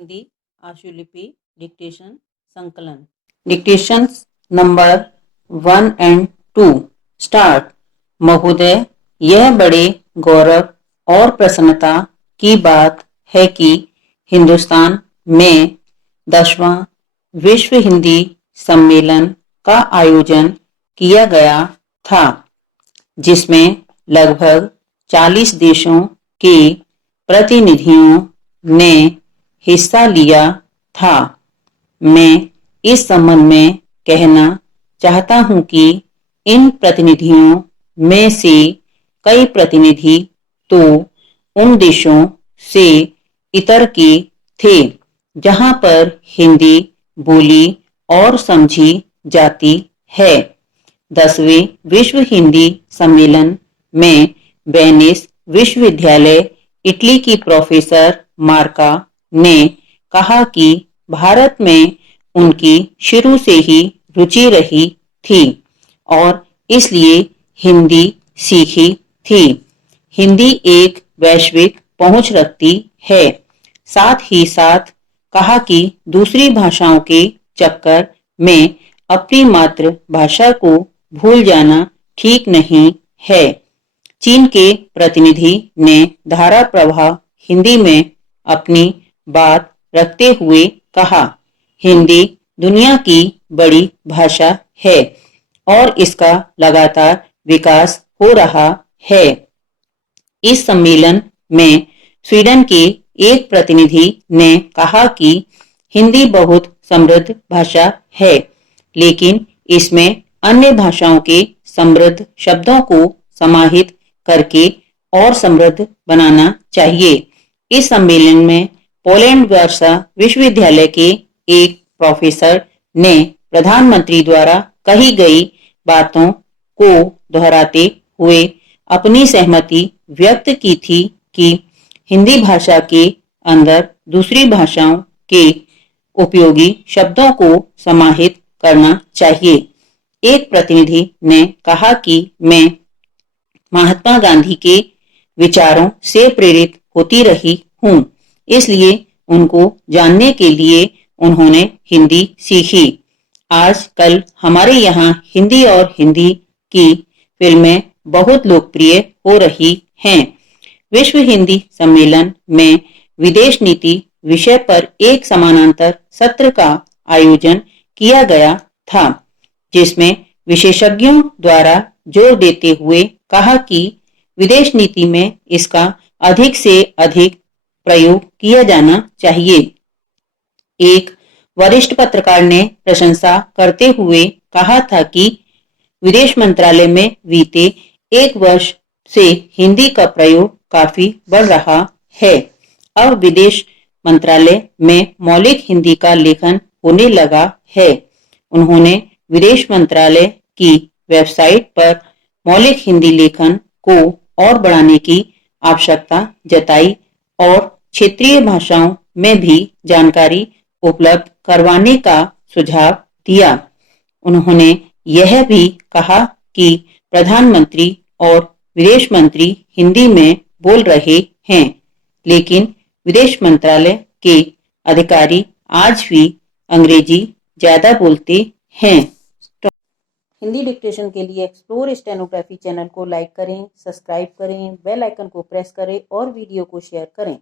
Hindi आशुलिपि dictation संकलन। Dictation number 1 and 2 start. महोदय, यह बड़े गौरव और प्रसन्नता की बात है कि हिंदुस्तान में 10वां विश्व हिंदी सम्मेलन का आयोजन किया गया था, जिसमें लगभग 40 देशों के प्रतिनिधियों ने हिस्सा लिया था। मैं इस संबंध में कहना चाहता हूं कि इन प्रतिनिधियों में से कई प्रतिनिधि तो उन देशों से इतर के थे जहां पर हिंदी बोली और समझी जाती है। 10वें विश्व हिंदी सम्मेलन में वेनिस विश्वविद्यालय इटली की प्रोफेसर मार्का ने कहा कि भारत में उनकी शुरू से ही रुचि रही थी और इसलिए हिंदी सीखी थी। हिंदी एक वैश्विक पहुंच रखती है। साथ ही साथ कहा कि दूसरी भाषाओं के चक्कर में अपनी मातृभाषा को भूल जाना ठीक नहीं है। चीन के प्रतिनिधि ने धारा प्रवाह हिंदी में अपनी बात रखते हुए कहा, हिंदी दुनिया की बड़ी भाषा है और इसका लगातार विकास हो रहा है। इस सम्मेलन में स्वीडन के एक प्रतिनिधि ने कहा कि हिंदी बहुत समृद्ध भाषा है, लेकिन इसमें अन्य भाषाओं के समृद्ध शब्दों को समाहित करके और समृद्ध बनाना चाहिए। इस सम्मेलन में पोलैंड वार्सा विश्वविद्यालय के एक प्रोफेसर ने प्रधानमंत्री द्वारा कही गई बातों को दोहराते हुए अपनी सहमति व्यक्त की थी कि हिंदी भाषा के अंदर दूसरी भाषाओं के उपयोगी शब्दों को समाहित करना चाहिए। एक प्रतिनिधि ने कहा कि मैं महात्मा गांधी के विचारों से प्रेरित होती रही हूं, इसलिए उनको जानने के लिए उन्होंने हिंदी सीखी। आजकल हमारे यहाँ हिंदी और हिंदी की फिल्में बहुत लोकप्रिय हो रही हैं। विश्व हिंदी सम्मेलन में विदेश नीति विषय पर एक समानांतर सत्र का आयोजन किया गया था, जिसमें विशेषज्ञों द्वारा जोर देते हुए कहा कि विदेश नीति में इसका अधिक से अधिक प्रयोग किया जाना चाहिए। एक वरिष्ठ पत्रकार ने प्रशंसा करते हुए कहा था कि विदेश मंत्रालय में बीते एक वर्ष से हिंदी का प्रयोग काफी बढ़ रहा है। अब विदेश मंत्रालय में मौलिक हिंदी का लेखन होने लगा है। उन्होंने विदेश मंत्रालय की वेबसाइट पर मौलिक हिंदी लेखन को और बढ़ाने की आवश्यकता जताई और क्षेत्रीय भाषाओं में भी जानकारी उपलब्ध करवाने का सुझाव दिया। उन्होंने यह भी कहा कि प्रधानमंत्री और विदेश मंत्री हिंदी में बोल रहे हैं, लेकिन विदेश मंत्रालय के अधिकारी आज भी अंग्रेजी ज्यादा बोलते हैं। हिंदी डिक्टेशन के लिए एक्सप्लोर स्टेनोग्राफी चैनल को लाइक करें, सब्सक्राइब करें, बेल आइकन को प्रेस करें और वीडियो को शेयर करें।